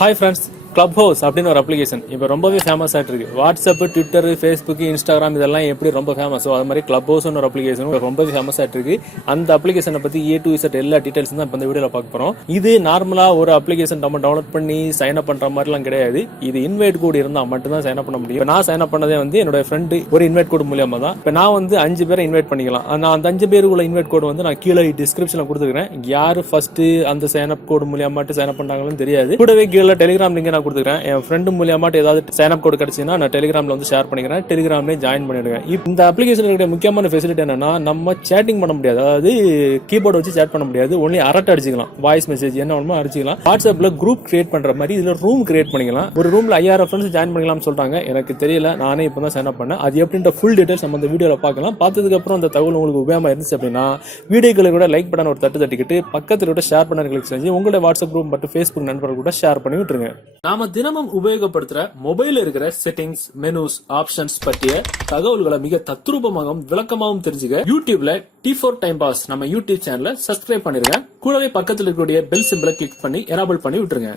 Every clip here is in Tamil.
Hi friends, CLUBHOUSE அப்படின்னு ஒரு அப்ளிகேஷன் இப்போ ரொம்பவே ஃபேமஸ் ஆகிட்டு இருக்கு. வாட்ஸ்அப், ட்விட்டர், ஃபேஸ்புக், இன்ஸ்டாகிராம் இதெல்லாம் எப்படி ரொம்ப ஃபேமஸோ அது மாதிரி CLUBHOUSEன்னு ஒரு அப்ளிகேஷன் ரொம்பவே ஃபேமஸ் ஆகிட்டு இருக்கு. அந்த அப்ளிகேஷனை பற்றி A to Z எல்லா டீடைல்ஸ் தான் இப்போ இந்த வீடியோவில் பார்க்க போகிறோம். இது நார்மலாக ஒரு அப்ளிகேஷன் நம்ம டவுன்லோட் பண்ணி சைன் அப் பண்ணுற மாதிரிலாம் கிடையாது. இது இன்வைட் கோட் இருந்தால் மட்டும்தான் சைன் அப் பண்ண முடியும். நான் சைன் அப் பண்ணதே வந்து என்னோட ஃப்ரெண்டு ஒரு இன்வைட் கோட் மூலியமாக தான். இப்போ நான் வந்து 5 பேரை இன்வைட் பண்ணிக்கலாம். நான் அந்த 5 பேருக்குள்ள இன்வைட் கோட் வந்து நான் கீழே டிஸ்கிரிப்ஷனில் கொடுத்துக்கிறேன். யார் ஃபர்ஸ்ட் அந்த சைன் அப் கோட் மூலியமாட்டு சைன் அப் பண்ணாங்கன்னு தெரியாது. கூடவே கீழே டெலிகிராம் லிங்க் நான் கொடுத்துக்கிறேன். என் ஃப்ரெண்டு மூலியமாட்டு ஏதாவது சைன் அப் கோட் கிடைச்சுன்னா நான் டெலிகிராம்ல வந்து ஷேர் பண்ணிக்கிறேன். டெலிகிராம்லேயே ஜாயின் பண்ணிடுவேன். இந்த அப்ளிகேஷனுடைய முக்கியமான ஃபெசிலிட்டி என்னன்னா, நம்ம சேட்டிங் பண்ண முடியாது. அதாவது கீபோர்டு வச்சு சேட் பண்ண முடியாது. ஒன்லி அரட்டை அடிச்சுக்கலாம். வாய்ஸ் மெசேஜ் என்ன வேணுமோ அடிச்சுக்கலாம். வாட்ஸ்அப்ல குரூப் கிரியேட் பண்ற மாதிரி இதுல ரூம் கிரியேட் பண்ணிக்கலாம். ஒரு ரூம்ல 5000 ஃப்ரெண்ட்ஸ் ஜாயின் பண்ணிக்கலாம்னு சொல்றாங்க. எனக்கு தெரியல, நானே இப்போ தான் சைன் அப் பண்ணேன். அது எப்படின்ற ஃபுல் டீடைல்ஸ் நம்ம இந்த வீடியோல பார்க்கலாம். பார்த்ததுக்கு அப்புறம் அந்த தகவல் உங்களுக்கு உபயோகமா இருந்துச்சு அப்படின்னா வீடியோக்களை கூட லைக் பட்டன் ஒரு தட்டிக்கிட்டு பக்கத்துல கூட ஷேர் பண்ண கிளிக் செஞ்சு உங்களோட வாட்ஸ்அப் குரூப் மற்றும் ஃபேஸ்புக் நண்பர்கள் கூட ஷேர் பண்ணி விட்டுருங்க. நாம தினமும் உபயோகப்படுத்துற மொபைல் இருக்கிற செட்டிங்ஸ், மெனுஸ், ஆப்ஷன்ஸ் பற்றிய தகவல்களை மிக தத்ரூபமாகவும் விளக்கமாகவும் தெரிஞ்சுக்க யூடியூப்ல T4Time Pass நம்ம யூடியூப் சேனலை சப்ஸ்கிரைப் பண்ணிருங்க. கூடவே பக்கத்தில் இருக்கக்கூடிய பெல் சிம்பிளை கிளிக் பண்ணி எனேபிள் பண்ணி விட்டுருங்க.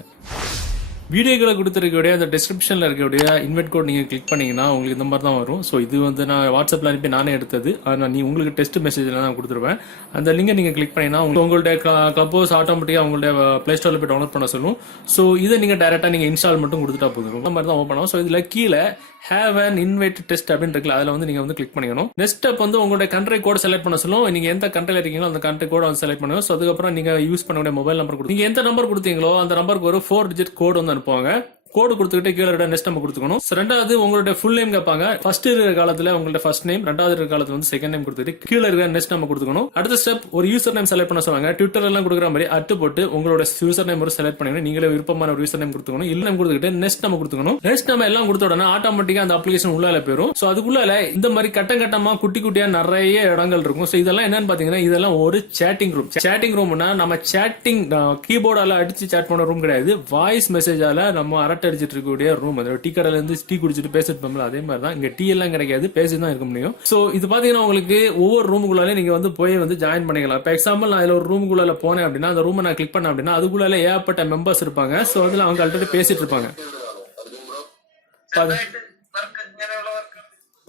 வீடியோக்களை கொடுத்துருக்கக்கூடிய அந்த டிஸ்கிரிப்ஷன்ல இருக்கக்கூடிய இன்வைட் கோட் நீங்க கிளிக் பண்ணீங்கன்னா உங்களுக்கு இந்த மாதிரி தான் வரும். ஸோ இது வந்து நான் வாட்ஸ்அப்ல அனுப்பி நானே எடுத்தது. ஆனால் நீ உங்களுக்கு டெஸ்ட் மெசேஜ்ல நான் கொடுத்துருவேன். அந்த லிங்கை நீங்க கிளிக் பண்ணீங்கன்னா உங்களுடைய CLUBHOUSE ஆட்டோமேட்டிக்கா உங்களுடைய பிளே ஸ்டோர்ல போய் டவுன்லோட் பண்ண சொல்லும். ஸோ இதை நீங்க டைரக்டா நீங்க இன்ஸ்டால் மட்டும் கொடுத்துட்டா போதும். இந்த மாதிரி தான் ஓப்பன் ஆகும். ஸோ இதுல கீழே ஹேவ் அன் இன்வைட் டெஸ்ட் அப்படின்னு இருக்குல்ல, அதுல வந்து நீங்க வந்து கிளிக் பண்ணிக்கணும். நெக்ஸ்ட் ஸ்டெப் வந்து உங்களுடைய கண்ட்ரி கோட் செலக்ட் பண்ண சொல்லும். நீங்க எந்த கண்ட்ரில இருக்கீங்களோ அந்த கண்ட்ரி கோட் வந்து செலக்ட் பண்ணுங்க. ஸோ அதுக்கப்புறம் நீங்க யூஸ் பண்ணக்கூடிய மொபைல் நம்பர் கொடுத்து நீங்க எந்த நம்பர் கொடுத்தீங்களோ அந்த நம்பருக்கு ஒரு 4 டிஜிட் கோட் வந்து அனுப்புவாங்க. கோடு கொடுத்துக்கிட்டு கீழே நெக்ஸ்ட் நம்ம கொடுத்துக்கணும். ரெண்டாவது உங்களுடைய ஃபுல் நேம் கேட்பாங்க. ஃபர்ஸ்ட் இருக்கிற காலத்துல உங்களோட ஃபர்ஸ்ட் நேம், ரெண்டாவது இருக்கிற காலத்துல வந்து செகண்ட் நேம் கொடுத்துட்டு கீழே இருக்கிற நெக்ஸ்ட் நம்ம கொடுத்துக்கணும். அடுத்த ஸ்டெப் ஒரு யூசர் நேம் செலக்ட் பண்ண சொல்லுவாங்க. ட்விட்டர் எல்லாம் கொடுக்குற மாதிரி அட்டு போட்டு உங்களோட யூசர் நேம் ஒரு செலக்ட் பண்ணி நீங்களே விருப்பமான ஒரு யூசர் நேம் கொடுத்துக்கணும். இல்ல நேம் கொடுத்துக்கிட்டு நெக்ஸ்ட் நம்ம கொடுத்துக்கணும். நெக்ஸ்ட் நம்ம எல்லாம் கொடுத்த உடனே ஆட்டோமேட்டிக்கா அந்த அப்ளிகேஷன் உள்ளால போயிடும். சோ அதுக்குள்ள இந்த மாதிரி கட்டமா குட்டி குட்டியா நிறைய இடங்கள் இருக்கும். சோ இதெல்லாம் என்னன்னு பாத்தீங்கன்னா இதெல்லாம் ஒரு சேட்டிங் ரூம். சேட்டிங் ரூம்னா நம்ம சேட்டிங் கீபோர்டால அடிச்சு சேட் பண்ண ரூம் கிடையாது. வாய்ஸ் மெசேஜால நம்ம அரட்டை அடிச்சிட்டு இருக்கக்கூடிய ரூம். டீ கடையில இருந்து டீ குடிச்சிட்டு பேசிட்டு போகல, அதே மாதிரி தான் இங்க டீ எல்லாம் கிடைக்காது, பேசிட்டு தான் இருக்க முடியும். சோ இது பாத்தீங்கன்னா உங்களுக்கு ஒவ்வொரு ரூமுக்குள்ளாலே நீங்க வந்து போய் வந்து ஜாயின் பண்ணிக்கலாம். இப்போ எக்ஸாம்பிள் நான் இதுல ஒரு ரூமுக்குள்ள போனேன் அப்படின்னா அந்த ரூமை நான் கிளிக் பண்ணேன் அப்படின்னா அதுக்குள்ள ஏகப்பட்ட மெம்பர்ஸ் இருப்பாங்க. சோ அதுல அவங்க ஆல்ரெடி பேசிட்டு இருப்பாங்க.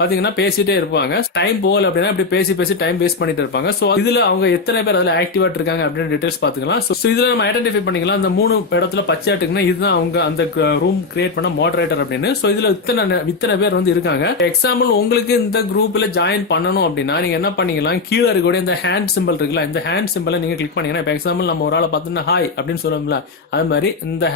பாத்தீங்கன்னா பேசிட்டே இருப்பாங்க. டைம் போகல அப்படின்னா இப்படி பேசி டைம் வேஸ்ட் பண்ணிட்டு இருப்பாங்க. சோ இதுல அவங்க எத்தனை பேர் அதுல ஆக்டிவா இருக்காங்க அப்படின்னு டீடைல்ஸ் பாத்துக்கலாம். சோ இதுல நம்ம ஐடென்டிஃபை பண்ணிக்கலாம். அந்த 3 இடத்துல பச்சையாட்டுக்குன்னா இதுதான் அவங்க அந்த ரூம் கிரியேட் பண்ண மாடரேட்டர் அப்படின்னு. சோ இதுல இத்தனை பேர் வந்து இருக்காங்க. எக்ஸாம்பிள் உங்களுக்கு இந்த குரூப்ல ஜாயின் பண்ணணும் அப்படின்னா நீங்க என்ன பண்ணிக்கலாம், கீழே இருக்கக்கூடிய இந்த ஹேண்ட் சிம்பிள் இருக்குல்ல, இந்த ஹேண்ட் சிம்பிளை நீங்க கிளிக் பண்ணீங்கன்னா இப்போ எக்ஸாம்பிள் நம்ம ஒரு ஆளை பார்த்தோம்னா ஹாய் அப்படின்னு சொல்லுவோம்ல, அது மாதிரி இந்த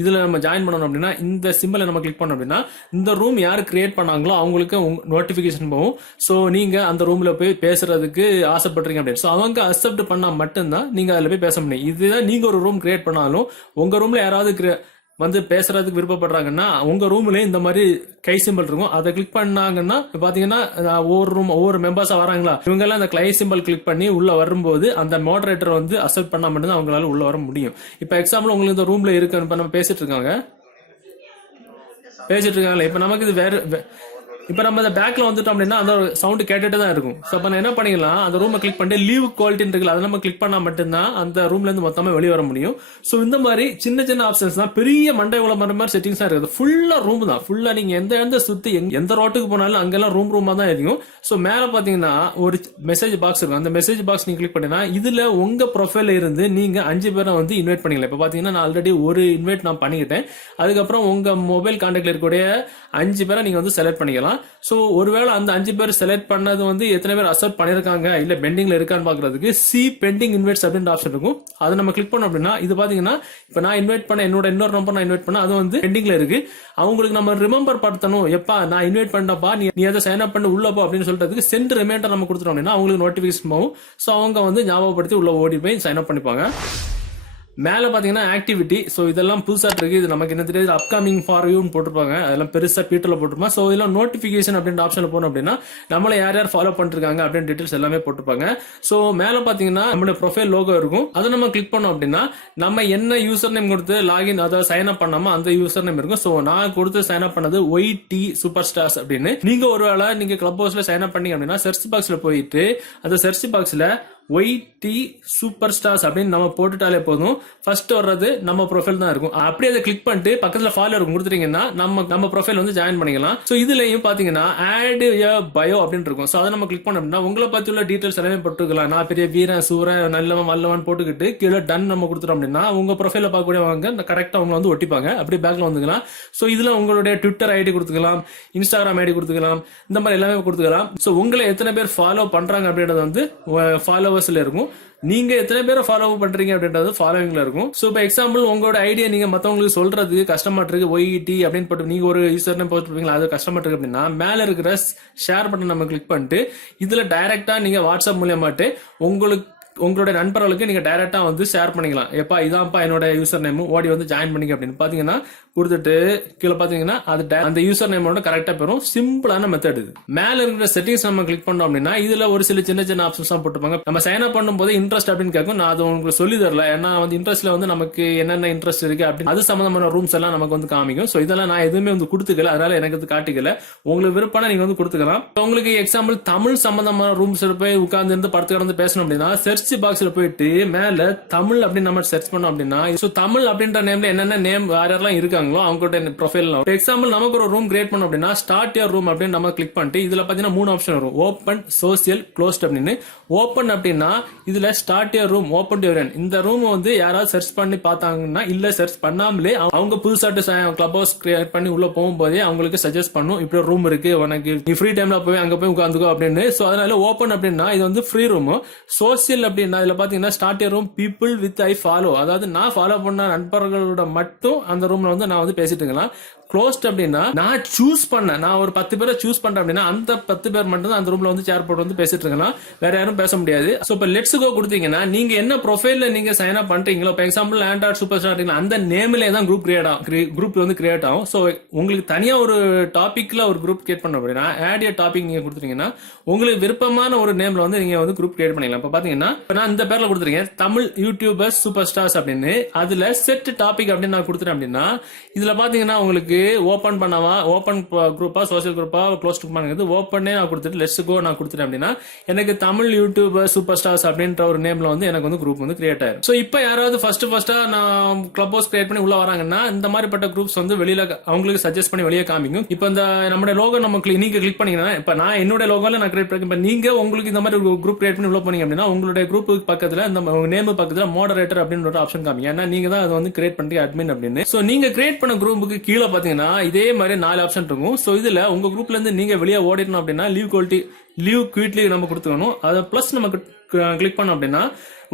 இதுல நம்ம ஜாயின் பண்ணணும் அப்படின்னா இந்த சிம்பிளை நம்ம கிளிக் பண்ணோம் அப்படின்னா இந்த ரூம் யாரு கிரியேட் பண்ணாங்களோ அவங்களுக்கு நோட்டிபிகேஷன் போகும். சோ நீங்க அந்த ரூம்ல போய் பேசுறதுக்கு ஆசைப்படுறீங்க அப்படின்னு. சோ அவங்க அக்செப்ட் பண்ணா மட்டும்தான் நீங்க அதுல போய் பேச முடியும். இதுதான் நீங்க ஒரு ரூம் கிரியேட் பண்ணாலும் உங்க ரூம்ல யாராவது வந்து பேசுறதுக்கு விருப்பப்படுறாங்கன்னா உங்க ரூம்ல இந்த மாதிரி கை சிம்பிள் இருக்கும். அதை கிளிக் பண்ணாங்கன்னா பாத்தீங்கன்னா ஒவ்வொரு மெம்பர்ஸா வராங்களா இவங்க எல்லாம் அந்த கை சிம்பிள் கிளிக் பண்ணி உள்ள வரும்போது அந்த மாடரேட்டர் வந்து அக்செப்ட் பண்ணா மட்டும்தான் அவங்களால உள்ள வர முடியும். இப்ப எக்ஸாம்பிள் உங்களுக்கு இந்த ரூம்ல இருக்கு, இப்ப நம்ம பேசிட்டு இருக்காங்களே இப்ப நமக்கு இது வேற இப்ப நம்ம இந்த பேக்ல வந்துட்டோம் அப்படின்னா அந்த சவுண்ட் கேட்டுட்டு தான் இருக்கும். சோ அப்ப என்ன பண்ணிக்கலாம், அந்த ரூமை கிளிக் பண்ணி லீவ் குவாலிட்டி இருக்குல்ல அதை நம்ம கிளிக் பண்ணா மட்டும்தான் அந்த ரூம்ல இருந்து மொத்தமா வெளியே வர முடியும். சோ இந்த மாதிரி சின்ன ஆப்ஷன்ஸ் தான் பெரிய மண்டை உள்ள மாதிரி செட்டிங்ஸ் தான் இருக்குது. ஃபுல்லா ரூம் தான். ஃபுல்லா நீங்க எந்த சுத்தி எந்த ரோட்டுக்கு போனாலும் அங்கெல்லாம் ரூமா தான் இருக்கும். சோ மேல பாத்தீங்கன்னா ஒரு மெசேஜ் பாக்ஸ் இருக்கும். அந்த மெசேஜ் பாக்ஸ் நீங்க கிளிக் பண்ணினா இதுல உங்க ப்ரொஃபைல இருந்து நீங்க 5 பேரை வந்து இன்வைட் பண்ணிக்கலாம். இப்ப பாத்தீங்கன்னா நான் ஆல்ரெடி ஒரு இன்வைட் நான் பண்ணிக்கிட்டேன். அதுக்கப்புறம் உங்க மொபைல் கான்டாக்ட்ல இருக்கக்கூடிய 5 பேரை நீங்க வந்து செலக்ட் பண்ணிக்கலாம். சோ ஒருவேளை அந்த 5 பேர் செலக்ட் பண்ணது வந்து எத்தனை பேர் அக்செப்ட் பண்ணிருக்காங்க இல்ல பெண்டிங்ல இருக்கான்னு பாக்குறதுக்கு சி பெண்டிங் இன்வைட்ஸ் அப்படின்ற ஆப்ஷன் இருக்கும். அதை நம்ம கிளிக் பண்ணோம் அப்படின்னா இது பாத்தீங்கன்னா இப்ப நான் இன்வைட் பண்ண என்னோட இன்னொரு நம்பர் நான் இன்வைட் பண்ண அது வந்து பெண்டிங்ல இருக்கு. அவங்களுக்கு நம்ம ரிமெம்பர் படுத்தணும், எப்பா நான் இன்வைட் பண்ணப்பா நீ அதை சைன் அப் பண்ணி உள்ள போ அப்படின்னு சொல்றதுக்கு சென்ட் ரிமைண்டர் நம்ம கொடுத்துட்டோம் அப்படின்னா அவங்களுக்கு நோட்டிபிகேஷன் போகும். சோ அவங்க வந்து ஞாபகப்படுத்தி உள்ள ஓடி போய் சைன் அப் பண்ணிப்பாங்க. மேல பாத்தீங்கன்னா ஆக்டிவிட்டி. சோ இதெல்லாம் புதுசா இருக்கு. இது நமக்கு என்ன தெரியாது, அப்கமிங் ஃபார் யூன்னு போட்டிருப்பாங்க. அதெல்லாம் பெருசா ட்விட்டர்ல போட்டிருப்பாங்க. சோ இதெல்லாம் நோட்டிபிகேஷன் அப்படின்ற ஆப்ஷன்ல போனோம் அப்படின்னா நம்மள யார் ஃபாலோ பண்ணிருக்காங்க அப்படின்னு டீடைல்ஸ் எல்லாமே போட்டிருப்பாங்க. சோ மேல பாத்தீங்கன்னா நம்மளோட ப்ரொஃபைல் லோகோ இருக்கும். அதை நம்ம கிளிக் பண்ணோம் அப்படின்னா நம்ம என்ன யூசர் நேம் கொடுத்து லாகின் அதாவது சைன் அப் பண்ணாம அந்த யூசர் நேம் இருக்கும். சோ நான் கொடுத்து சைன் அப் பண்ணது YT சூப்பர் ஸ்டார்ஸ் அப்படின்னு. நீங்க ஒருவேளை நீங்க CLUBHOUSEல சைன் அப் பண்ணீங்க அப்படின்னா சர்ச் பாக்ஸ்ல போயிட்டு அந்த சர்ச் பாக்ஸ்ல YT சூப்பர் ஸ்டார்ஸ் அப்படின்னு நம்ம போட்டுட்டாலே போதும், ஃபர்ஸ்ட் வர்றது நம்ம ப்ரொஃபைல் தான் இருக்கும். அப்படியே அதை கிளிக் பண்ணிட்டு பக்கத்துல ஃபாலோவர் கொடுத்துட்டீங்கன்னா நம்ம ப்ரொஃபைல் வந்து ஜாயின் பண்ணிக்கலாம். சோ இதுலயும் பாத்தீங்கன்னா ஆட் எ பயோ அப்படின்னு இருக்கும். சோ அதை நம்ம கிளிக் பண்ணோம் அப்படின்னா உங்களை பத்தி உள்ள டீடைல்ஸ் எல்லாமே போட்டுக்கலாம். நான் பெரிய வீரன் சூரன் நல்லவன் வல்லவன் போட்டுக்கிட்டு கீழே டன் நம்ம கொடுத்துட்டோம் அப்படின்னா உங்க ப்ரொஃபைல பார்க்கக்கூடியவங்க கரெக்டா அவங்க வந்து ஒட்டிப்பாங்க. அப்படி பேக்ல வந்துக்கலாம். சோ இதுல உங்களுடைய ட்விட்டர் ஐடி கொடுத்துக்கலாம், இன்ஸ்டாகிராம் ஐடி கொடுத்துக்கலாம், இந்த மாதிரி எல்லாமே கொடுத்துக்கலாம். சோ உங்களை எத்தனை பேர் ஃபாலோ பண்றாங்க அப்படின்றது வந்து ஃபாலோவர்ஸ்ல இருக்கும். நீங்க எத்தனை பேரை ஃபாலோ பண்றீங்க அப்படின்றது ஃபாலோவிங்ல இருக்கும். சோ இப்போ எக்ஸாம்பிள் உங்களோட ஐடியா நீங்க மத்தவங்களுக்கு சொல்றதுக்கு கஷ்டமா இருக்கு, YT அப்படின்னு போட்டு நீங்க ஒரு யூசர் நேம் போட்டுருப்பீங்களா, அது கஷ்டமா இருக்கு அப்படின்னா மேல இருக்கிற ஷேர் பட்டன் நம்ம கிளிக் பண்ணிட்டு இதுல டைரக்டா நீங்க வாட்ஸ்அப் மூலியமாட்டு உங்களுடைய நண்பர்களுக்கு நீங்க டைரக்டா வந்து ஷேர் பண்ணிக்கலாம். எப்பா இதான்ப்பா என்னோட யூசர் நேம், ஓடி வந்து ஜாயின் பண்ணிக்க அப்படின்னு பாத்தீங்கன்னா கொடுத்துட்டு கீழே பாத்தீங்கன்னா அது அந்த யூசர் நேமோட கரெக்டா பெறும். சிம்பிளான மெத்தட் இது. மேல இருக்கிற செட்டிங்ஸ் நம்ம கிளிக் பண்ணோம் அப்படின்னா இதுல ஒரு சில சின்ன சின்ன ஆப்ஷன்ஸ் தான் போட்டுப்பாங்க. நம்ம சைன் அப் பண்ணும் போது இன்ட்ரெஸ்ட் அப்படின்னு கேட்கும். நான் அது உங்களுக்கு சொல்லி தரல, ஏன்னா வந்து இன்ட்ரெஸ்ட்ல வந்து நமக்கு என்னென்ன இன்ட்ரெஸ்ட் இருக்கு அப்படின்னு அது சம்பந்தமான ரூம்ஸ் எல்லாம் நமக்கு வந்து காமிக்கும். சோ இதெல்லாம் நான் எதுவுமே வந்து கொடுத்துக்கல, அதனால எனக்கு வந்து காட்டிக்கல. உங்களுக்கு விருப்பம் நீங்க வந்து கொடுத்துக்கலாம். உங்களுக்கு எக்ஸாம்பிள் தமிழ் சம்பந்தமான ரூம்ஸ் போய் உட்கார்ந்து இருந்து படுத்து கிடந்து பேசணும் அப்படின்னா சர்ச் பாக்ஸ்ல போயிட்டு மேல தமிழ் அப்படின்னு நம்ம சர்ச் பண்ணோம் அப்படின்னா தமிழ் அப்படின்ற நேம்ல என்னென்ன நேம் யாரெல்லாம் இருக்காங்களோ அவங்களோட ப்ரொஃபைல். எக்ஸாம்பிள் நமக்கு ஒரு ரூம் கிரியேட் பண்ணோம் அப்படின்னா ஸ்டார்ட் யுவர் ரூம் அப்படின்னு நம்ம கிளிக் பண்ணிட்டு இதுல பாத்தீங்கன்னா 3 ஆப்ஷன் வரும். ஓப்பன், சோசியல், க்ளோஸ்ட் அப்படின்னு. ஓப்பன் அப்படின்னா இதுல start your room, open your end. இந்த ரூம் வந்து யாராவது சர்ச் பண்ணி பார்த்தாங்கன்னா இல்ல சர்ச் பண்ணாமலே அவங்க புதுசாட்டு கிளப் ஹவுஸ் கிரியேட் பண்ணி உள்ள போகும்போதே அவங்களுக்கு சஜஸ்ட் பண்ணும் இப்படி ஒரு ரூம் இருக்கு உனக்கு, நீ ஃப்ரீ டைம்ல போய் அங்க போய் உட்காந்துக்கோ அப்படின்னு. சோ அதனால ஓப்பன் அப்படின்னா இது வந்து ஃப்ரீ ரூம். சோசியல் அப்படின்னா இதுல பாத்தீங்கன்னா start your room people with I follow, அதாவது நான் ஃபாலோ பண்ண நண்பர்களோட மட்டும் அந்த ரூம்ல வந்து நான் வந்து பேசிட்டு இருக்கலாம். க்ளோஸ்ட் அப்படின்னா நான் சூஸ் பண்ண, நான் ஒரு 10 பேரை சூஸ் பண்றேன் அப்படின்னா அந்த 10 பேர் மட்டும் தான் அந்த ரூம்ல வந்து சேர் போட்டு வந்து பேசிட்டு இருக்கலாம், வேற யாரும் பேச முடியாது. சோ இப்ப லெட்ஸ் கோ கொடுத்தீங்கன்னா நீங்க என்ன ப்ரொஃபைல்ல நீங்க சைன் அப் பண்றீங்களோ, இப்போ எக்ஸாம்பிள் ஆண்ட்ராய்ட் சூப்பர் ஸ்டார் அந்த நேம்ல தான் குரூப் வந்து கிரியேட் ஆகும். சோ உங்களுக்கு தனியா ஒரு டாபிக்ல ஒரு குரூப் கிரியேட் பண்ண அப்படின்னா ஆட் எ டாபிக் நீங்க கொடுத்துட்டீங்கன்னா உங்களுக்கு விருப்பமான ஒரு நேம்ல வந்து நீங்க வந்து குரூப் கிரியேட் பண்ணிக்கலாம். இப்ப பாத்தீங்கன்னா நான் இந்த பேர்ல கொடுத்துருக்கேன் தமிழ் யூடியூபர்ஸ் சூப்பர் ஸ்டார்ஸ் அப்படின்னு. அதுல செட் டாபிக் அப்படின்னு நான் கொடுத்துட்டேன் அப்படின்னா இதுல பாத்தீங்கன்னா உங்களுக்கு ஓபன் பண்ணவா, ஓபன் குரூப்பா, சோசியல் குரூப்பா, க்ளோஸ் குரூப்பா, ஓபனே நான் கொடுத்துட்டு லெட்ஸ் கோ நான் கொடுத்துட்டேன் அப்படின்னா எனக்கு தமிழ் யூடியூபர் சூப்பர் ஸ்டார்ஸ் அப்படின்ற ஒரு நேம்ல வந்து எனக்கு வந்து குரூப் வந்து கிரியேட் ஆயிரும். சோ இப்போ யாராவது ஃபர்ஸ்டா நான் கிளப் ஹவுஸ் கிரியேட் பண்ணி உள்ள வராங்கன்னா இந்த மாதிரிப்பட்ட குரூப்ஸ் வந்து வெளியில அவங்களுக்கு சஜஸ்ட் பண்ணி வெளியே காமிக்கும். இப்போ இந்த நம்மளோட லோகோ நீங்க கிளிக் பண்ணீங்கன்னா இப்ப நான் என்னோட லோகோல நான் கிரியேட் பண்ணி, நீங்க உங்களுக்கு இந்த மாதிரி குரூப் கிரியேட் பண்ணி உள்ள போனீங்க அப்படின்னா உங்களுடைய குரூப் பக்கத்துல இந்த நேம் பக்கத்துல மாடரேட்டர் அப்படின்னு ஒரு ஆப்ஷன் காமிக்கும். ஏன்னா நீங்க தான் அதை வந்து கிரியேட் பண்ணி அட்மின் அப்படின்னு. சோ நீங்க கிரியேட் பண்ண குரூப்புக்கு கீழே பாத்தீங்கன்னா இதே மாதிரி 4 ஆப்ஷன் இருக்கும். சோ இதுல உங்க குரூப்ல இருந்து நீங்க வெளியே ஓடிடணும் அப்படின்னா லீவ் குயிட்லி நம்ம கொடுத்துக்கணும். அதை பிளஸ் நமக்கு கிளிக் பண்ணோம் அப்படின்னா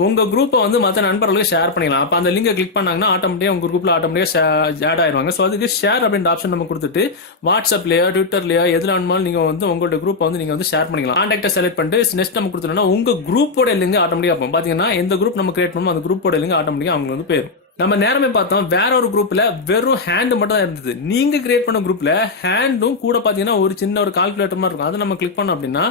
உங்க குரூப்பை வந்து மற்ற நண்பர்களுக்கு ஷேர் பண்ணிக்கலாம். அப்ப அந்த லிங்கை கிளிக் பண்ணாங்கன்னா ஆட்டோமேட்டிக்கா உங்க குரூப்ல ஆட்டோமேட்டிக்கா ஆட் ஆயிருவாங்க. சோ அதுக்கு ஷேர் அப்படின்ற ஆப்ஷன் நம்ம கொடுத்துட்டு வாட்ஸ்அப்லயோ ட்விட்டர்லயோ எதுல வேணுமாலும் நீங்க வந்து உங்களோட குரூப் வந்து நீங்க வந்து ஷேர் பண்ணிக்கலாம். கான்டாக்டை செலக்ட் பண்ணிட்டு நெக்ஸ்ட் நம்ம கொடுத்துட்டோம்னா உங்க குரூப்போட லிங்க் ஆட்டோமேட்டிக்கா போகும். பாத்தீங்கன்னா எந்த குரூப் நம்ம கிரியேட் பண்ணுமோ அந்த குரூப்போட லிங்க் ஆட்டோமேட்டிக்கா அவங்க வந்து போயிடும். நம்ம நேரமே பார்த்தோம் வேற ஒரு குரூப்ல வெறும் ஹேண்ட் மட்டும் தான் இருந்தது. நீங்க கிரியேட் பண்ண குரூப்ல ஹேண்டும் கூட பாத்தீங்கன்னா ஒரு சின்ன ஒரு கால்குலேட்டர் மாதிரி இருக்கும். அதை நம்ம கிளிக் பண்ணோம் அப்படின்னா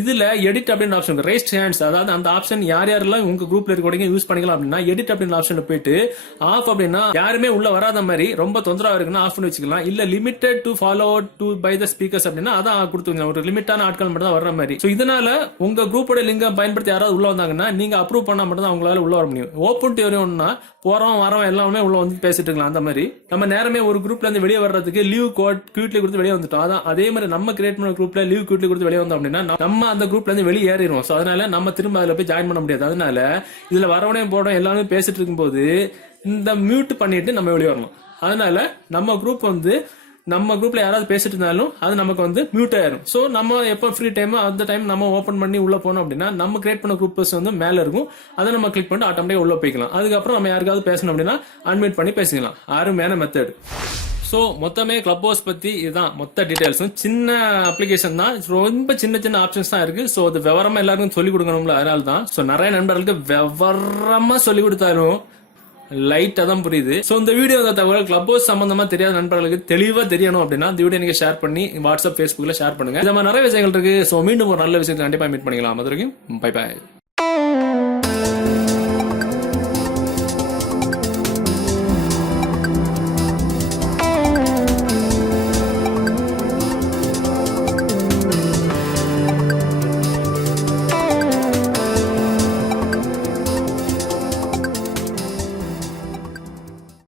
இதுல எடிட் அப்படின்ற ஆப்ஷன் ரேஸ்ட் ஹேண்ட்ஸ், அதாவது அந்த ஆப்ஷன் யார் யாரெல்லாம் உங்க குரூப்ல இருக்க யூஸ் பண்ணிக்கலாம் அப்படின்னா எடிட் அப்படின்ற ஆப்ஷன்ல போயிட்டு ஆஃப் அப்படின்னா யாருமே உள்ள வராத மாதிரி ரொம்ப தொந்தரவா இருக்குன்னா ஆஃப் பண்ணி வச்சுக்கலாம். இல்ல limited to follow to by the speakers அப்படின்னா அதான் கொடுத்துங்க, ஒரு லிமிட்டான ஆட்கள் மட்டும் தான் வர்ற மாதிரி. சோ இதனால உங்க குரூப்போட லிங்கை பயன்படுத்தி யாராவது உள்ள வந்தாங்கன்னா நீங்க அப்ரூவ் பண்ணா மட்டும் தான் அவங்களால உள்ள வர முடியும். ஓப்பன் டு எவரிஒன்னா போறோம் வரோம் எல்லாமே உள்ள வந்து பேசிட்டு இருக்கலாம். அந்த மாதிரி நம்ம நேரமே ஒரு குரூப்ல இருந்து வெளியே வர்றதுக்கு லீவ் குயிட்லி கொடுத்து வெளியே வந்துட்டோம். அதான் அதே மாதிரி நம்ம கிரியேட் பண்ண குரூப்ல லீவ் குயிட்லி கொடுத்து வெளியே வந்தோம் அப்படின்னா நம்ம அந்த குரூப்ல இருந்து வெளியே ஏறிடுவோம். சோ அதனால நம்ம திரும்ப அதுல போய் ஜாயின் பண்ண முடியாது. அதனால இதுல வரவனையும் போடும் எல்லாமே பேசிட்டு இருக்கும்போது இந்த மியூட் பண்ணிட்டு நம்ம வெளியே வரணும். அதனால நம்ம குரூப்ல யாராவது பேசிட்டு இருந்தாலும் அது நமக்கு வந்து மியூட் ஆயிரும். சோ நம்ம எப்போ ஃப்ரீ டைம் அந்த டைம் நம்ம ஓபன் பண்ணி உள்ள போனோம் அப்படின்னா நம்ம கிரியேட் பண்ண குரூப்ஸ் வந்து மேல இருக்கும். அதை நம்ம கிளிக் பண்ணி ஆட்டோமேட்டிக்கா உள்ள போய்க்கலாம். அதுக்கப்புறம் நம்ம யாருக்காவது பேசணும் அப்படின்னா அன்மியூட் பண்ணி பேசிக்கலாம். அருமையான மெத்தட். சோ மொத்தமே கிளப் ஹவுஸ் பத்தி இதுதான் மொத்த டீடைல்ஸும். சின்ன அப்ளிகேஷன் தான், ரொம்ப சின்ன ஆப்ஷன்ஸ் தான் இருக்கு. சோ அது விவரமா எல்லாருக்கும் சொல்லிக் கொடுக்கணும்ல, அதனால தான். சோ நிறைய நண்பர்களுக்கு விவரமா சொல்லி கொடுத்தாலும் லைட்டா தான் புரியுது. சோ இந்த வீடியோ தகவல் கிளப் ஹவுஸ் சம்பந்தமா தெரியாத நண்பர்களுக்கு தெளிவா தெரியணும் அப்படின்னா இந்த வீடியோ நீங்க ஷேர் பண்ணி வாட்ஸ்அப், ஃபேஸ்புக்ல ஷேர் பண்ணுங்க. இந்த மாதிரி நிறைய விஷயங்கள் இருக்கு. சோ மீண்டும் ஒரு நல்ல விஷயத்தை கண்டிப்பா மீட் பண்ணிக்கலாம். அது வரைக்கும் பை பை.